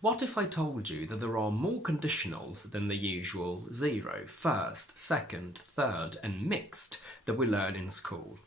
What if I told you that there are more conditionals than the usual 0, first, second, third and mixed that we learn in school?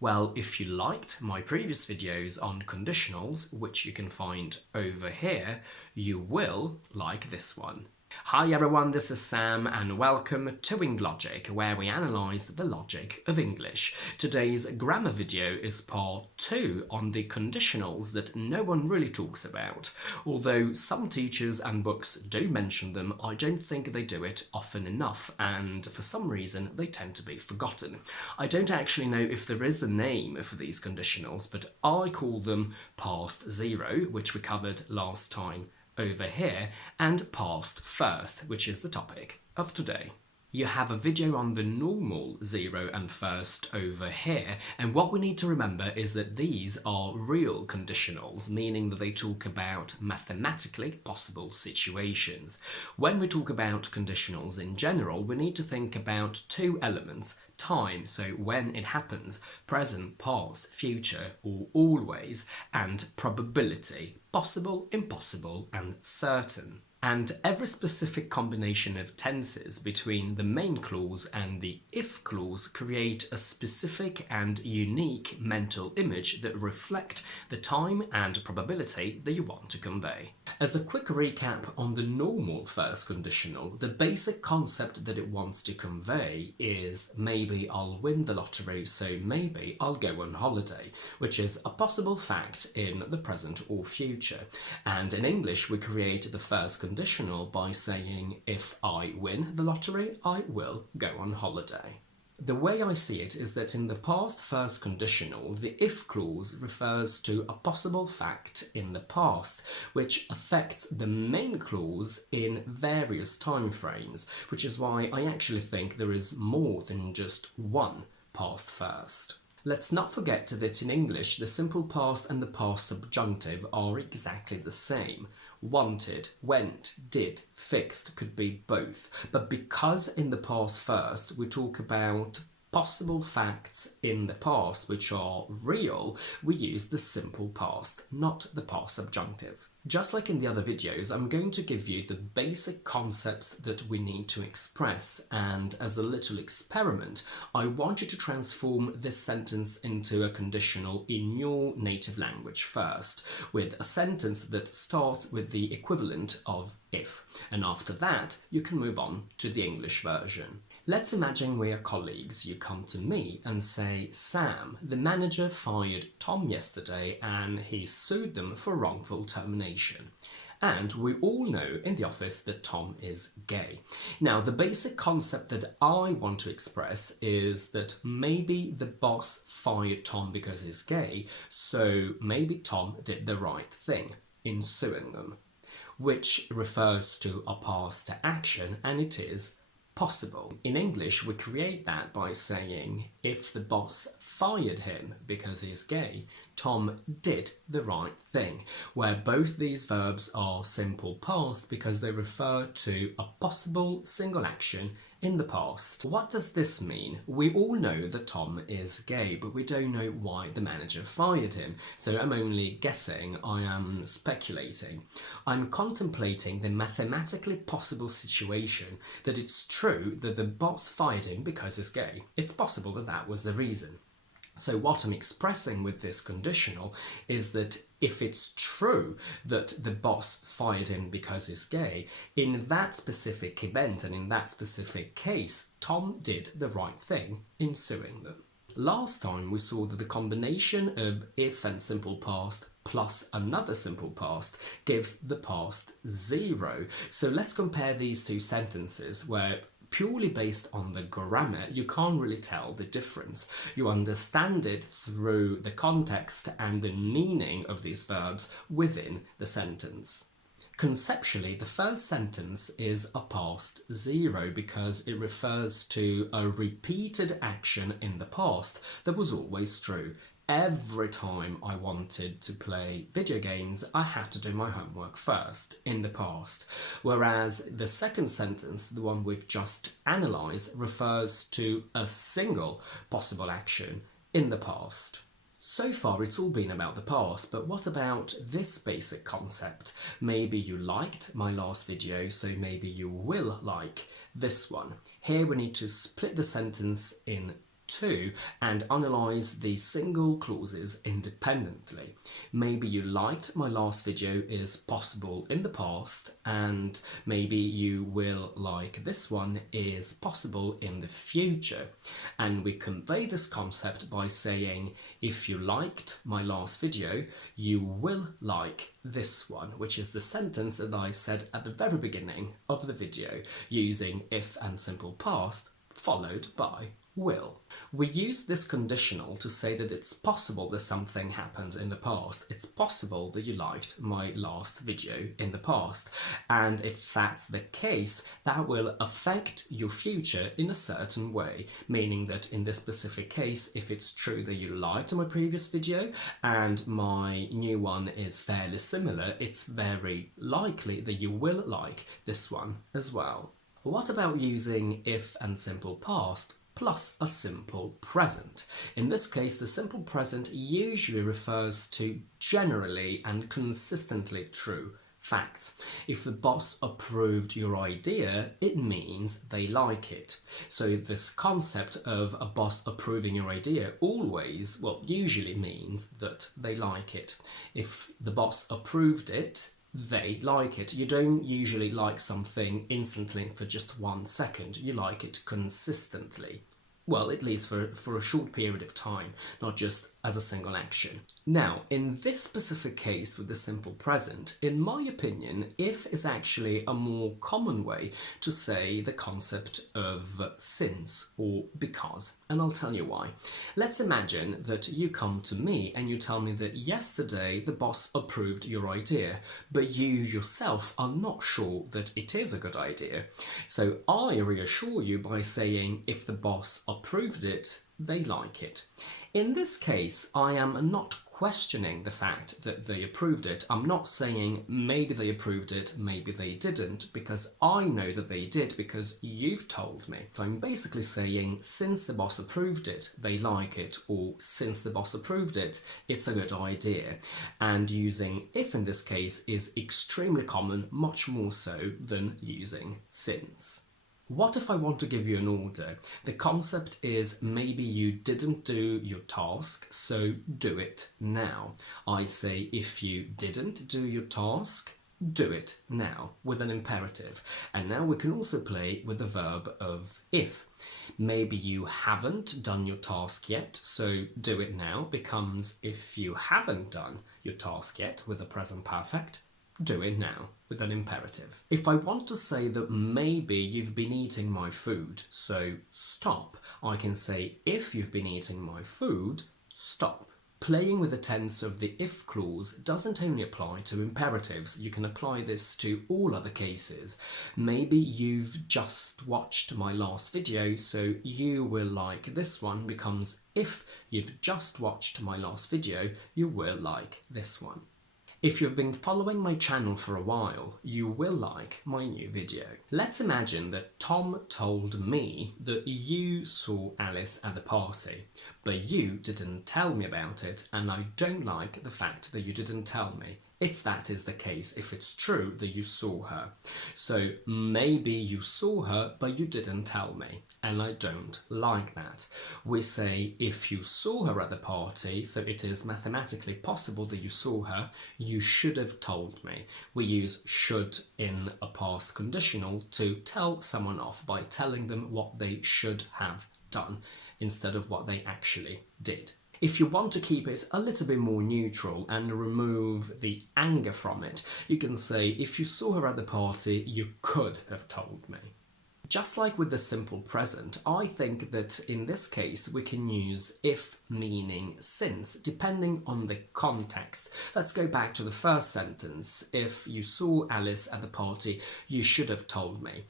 Well, if you liked my previous videos on conditionals, which you can find over here, you will like this one. Hi everyone, this is Sam and welcome to Logic, where we analyse the logic of English. Today's grammar video is part 2 on the conditionals that no one really talks about. Although some teachers and books do mention them, I don't think they do it often enough, and for some reason they tend to be forgotten. I don't actually know if there is a name for these conditionals, but I call them past zero, which we covered last time over here, and past first, which is the topic of today. You have a video on the normal 0 and first over here, and what we need to remember is that these are real conditionals, meaning that they talk about mathematically possible situations. When we talk about conditionals in general, we need to think about two elements: time, so when it happens, present, past, future, or always, and probability, possible, impossible, and certain. And every specific combination of tenses between the main clause and the if clause create a specific and unique mental image that reflect the time and probability that you want to convey. As a quick recap on the normal first conditional, the basic concept that it wants to convey is maybe I'll win the lottery, so maybe I'll go on holiday, which is a possible fact in the present or future. And in English, we create the first conditional by saying, if I win the lottery, I will go on holiday. The way I see it is that in the past first conditional, the if clause refers to a possible fact in the past, which affects the main clause in various time frames, which is why I actually think there is more than just one past first. Let's not forget that in English, the simple past and the past subjunctive are exactly the same. Wanted, went, did, fixed could be both. But because in the past first we talk about possible facts in the past which are real, we use the simple past, not the past subjunctive. Just like in the other videos, I'm going to give you the basic concepts that we need to express, and as a little experiment, I want you to transform this sentence into a conditional in your native language first, with a sentence that starts with the equivalent of if, and after that you can move on to the English version. Let's imagine we are colleagues. You come to me and say, Sam, the manager fired Tom yesterday and he sued them for wrongful termination. And we all know in the office that Tom is gay. Now, the basic concept that I want to express is that maybe the boss fired Tom because he's gay, so maybe Tom did the right thing in suing them, which refers to a past action, and it is possible. In English, we create that by saying, if the boss fired him because he's gay, Tom did the right thing, where both these verbs are simple past because they refer to a possible single action in the past. What does this mean? We all know that Tom is gay, but we don't know why the manager fired him. So I'm only guessing, I am speculating. I'm contemplating the mathematically possible situation that it's true that the boss fired him because he's gay. It's possible that that was the reason. So what I'm expressing with this conditional is that if it's true that the boss fired him because he's gay, in that specific event and in that specific case, Tom did the right thing in suing them. Last time we saw that the combination of if and simple past plus another simple past gives the past zero. So let's compare these two sentences where purely based on the grammar, you can't really tell the difference. You understand it through the context and the meaning of these verbs within the sentence. Conceptually, the first sentence is a past zero because it refers to a repeated action in the past that was always true. Every time I wanted to play video games, I had to do my homework first, in the past. Whereas the second sentence, the one we've just analysed, refers to a single possible action in the past. So far it's all been about the past, but what about this basic concept? Maybe you liked my last video, so maybe you will like this one. Here we need to split the sentence in two and analyse the single clauses independently. Maybe you liked my last video is possible in the past, and maybe you will like this one is possible in the future. And we convey this concept by saying, if you liked my last video, you will like this one, which is the sentence that I said at the very beginning of the video, using if and simple past followed by will. We use this conditional to say that it's possible that something happened in the past. It's possible that you liked my last video in the past. And if that's the case, that will affect your future in a certain way, meaning that in this specific case, if it's true that you liked my previous video and my new one is fairly similar, it's very likely that you will like this one as well. What about using if and simple past plus a simple present? In this case, the simple present usually refers to generally and consistently true facts. If the boss approved your idea, it means they like it. So this concept of a boss approving your idea always, well, usually means that they like it. If the boss approved it, they like it. You don't usually like something instantly for just 1 second. You like it consistently. Well, at least for a short period of time, not just as a single action. Now, in this specific case with the simple present, in my opinion, if is actually a more common way to say the concept of since or because, and I'll tell you why. Let's imagine that you come to me and you tell me that yesterday the boss approved your idea, but you yourself are not sure that it is a good idea. So I reassure you by saying if the boss approved it, they like it. In this case, I am not questioning the fact that they approved it. I'm not saying maybe they approved it, maybe they didn't, because I know that they did because you've told me. So I'm basically saying since the boss approved it, they like it, or since the boss approved it, it's a good idea. And using if in this case is extremely common, much more so than using since. What if I want to give you an order? The concept is maybe you didn't do your task, so do it now. I say if you didn't do your task, do it now, with an imperative. And now we can also play with the verb of if. Maybe you haven't done your task yet, so do it now becomes if you haven't done your task yet, with the present perfect. Do it now, with an imperative. If I want to say that maybe you've been eating my food, so stop, I can say if you've been eating my food, stop. Playing with the tense of the if clause doesn't only apply to imperatives, you can apply this to all other cases. Maybe you've just watched my last video, so you will like this one becomes if you've just watched my last video, you will like this one. If you've been following my channel for a while, you will like my new video. Let's imagine that Tom told me that you saw Alice at the party, but you didn't tell me about it, and I don't like the fact that you didn't tell me. If that is the case, if it's true that you saw her. So maybe you saw her, but you didn't tell me, and I don't like that. We say if you saw her at the party, so it is mathematically possible that you saw her, you should have told me. We use should in a past conditional to tell someone off by telling them what they should have done instead of what they actually did. If you want to keep it a little bit more neutral and remove the anger from it, you can say, if you saw her at the party, you could have told me. Just like with the simple present, I think that in this case we can use if meaning since, depending on the context. Let's go back to the first sentence. If you saw Alice at the party, you should have told me.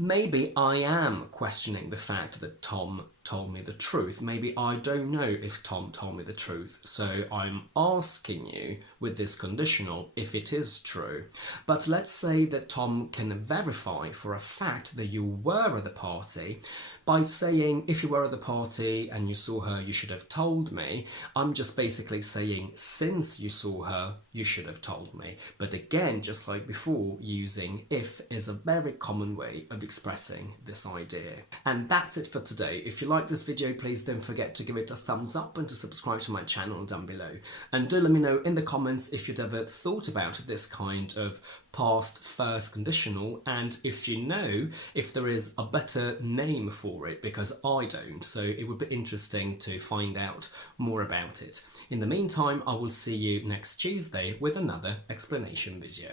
Maybe I am questioning the fact that Tom told me the truth. Maybe I don't know if Tom told me the truth, so I'm asking you with this conditional if it is true. But let's say that Tom can verify for a fact that you were at the party by saying, if you were at the party and you saw her, you should have told me. I'm just basically saying, since you saw her, you should have told me. But again, just like before, using if is a very common way of expressing this idea. And that's it for today. If you like this video, please don't forget to give it a thumbs up and to subscribe to my channel down below. And do let me know in the comments if you'd ever thought about this kind of past first conditional, and if you know if there is a better name for it, because I don't, so it would be interesting to find out more about it. In the meantime, I will see you next Tuesday with another explanation video.